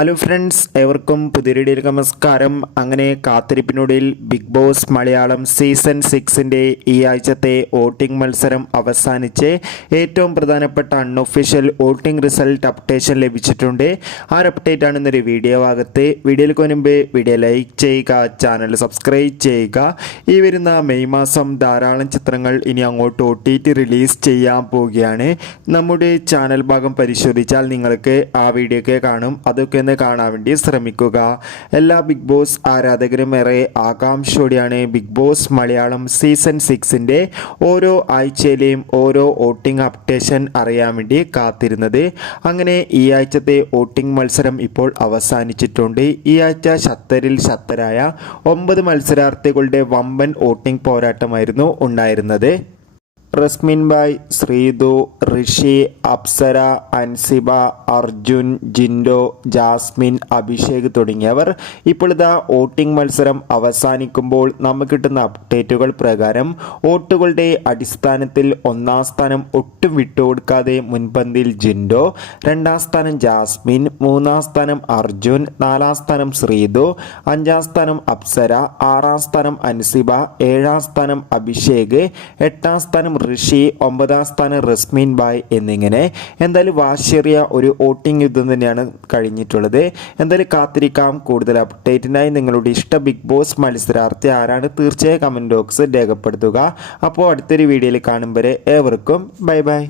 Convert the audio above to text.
Hello friends, ഏവർക്കും പുതിയൊരു നമസ്കാരം. അങ്ങനെ കാത്തിരിപ്പിനൊടുവിൽ ബിഗ് ബോസ് മലയാളം സീസൺ 6ൻ്റെ ഈ ആഴ്ചത്തെ വോട്ടിംഗ് മത്സരം അവസാനിച്ച് ഏറ്റവും പ്രധാനപ്പെട്ട അൺഒഫീഷ്യൽ വോട്ടിംഗ് റിസൾട്ട് അപ്ഡേഷൻ ലഭിച്ചിട്ടുണ്ട്. ആ ഒരു അപ്ഡേറ്റ് ആണ് ഇന്നൊരു വീഡിയോ ഭാഗത്ത്. വീഡിയോയിലേക്ക് മുൻപ് വീഡിയോ ലൈക്ക് ചെയ്യുക, ചാനൽ സബ്സ്ക്രൈബ് ചെയ്യുക. ഈ വരുന്ന മെയ് മാസം ധാരാളം ചിത്രങ്ങൾ ഇനി അങ്ങോട്ട് OTT റിലീസ് ചെയ്യാൻ പോവുകയാണ്. നമ്മുടെ ചാനൽ ഭാഗം പരിശോധിച്ചാൽ നിങ്ങൾക്ക് ആ വീഡിയോ ഒക്കെ കാണും. അതൊക്കെ കാണാൻ വേണ്ടി ശ്രമിക്കുക. എല്ലാ ബിഗ് ബോസ് ആരാധകരും ഏറെ ആകാംക്ഷയോടെയാണ് ബിഗ് ബോസ് മലയാളം സീസൺ 6ൻ്റെ ഓരോ ആഴ്ചയിലെയും ഓരോ വോട്ടിംഗ് അപ്ഡേഷൻ അറിയാൻ വേണ്ടി കാത്തിരുന്നത്. അങ്ങനെ ഈ ആഴ്ചത്തെ വോട്ടിംഗ് മത്സരം ഇപ്പോൾ അവസാനിച്ചിട്ടുണ്ട്. ഈ ആഴ്ച ശക്തരായ 9 മത്സരാർത്ഥികളുടെ വമ്പൻ വോട്ടിംഗ് പോരാട്ടമായിരുന്നു ഉണ്ടായിരുന്നത്. റസ്മിൻ ബായ്, ശ്രീതു, ഋഷി, അപ്സര, അൻസിബ, അർജുൻ, ജിൻഡോ, ജാസ്മിൻ, അഭിഷേക് തുടങ്ങിയവർ. ഇപ്പോൾ ഇതാ വോട്ടിംഗ് മത്സരം അവസാനിക്കുമ്പോൾ നമുക്ക് കിട്ടുന്ന അപ്ഡേറ്റുകൾ പ്രകാരം വോട്ടുകളുടെ അടിസ്ഥാനത്തിൽ 1-ാം സ്ഥാനം ഒട്ടും വിട്ടുകൊടുക്കാതെ മുൻപന്തിയിൽ ജിൻഡോ, 2-ാം സ്ഥാനം ജാസ്മിൻ, 3-ാം സ്ഥാനം അർജുൻ, 4-ാം സ്ഥാനം ശ്രീതു, 5-ാം സ്ഥാനം അപ്സര, 6-ാം സ്ഥാനം അൻസിബ, 7-ാം സ്ഥാനം അഭിഷേക്, 8-ാം സ്ഥാനം ഋഷി, 9-ാം സ്ഥാനം റസ്മിൻ ബായ് എന്നിങ്ങനെ എന്തായാലും വാശിയേറിയ ഒരു വോട്ടിംഗ് യുദ്ധം തന്നെയാണ് കഴിഞ്ഞിട്ടുള്ളത്. എന്തായാലും കാത്തിരിക്കാം. കൂടുതൽ അപ്ഡേറ്റിനായി നിങ്ങളുടെ ഇഷ്ട ബിഗ് ബോസ് മത്സരാർത്ഥി ആരാണ് തീർച്ചയായും കമൻറ്റ് ബോക്സിൽ രേഖപ്പെടുത്തുക. അപ്പോൾ അടുത്തൊരു വീഡിയോയിൽ കാണും വരെ ഏവർക്കും ബൈ ബൈ.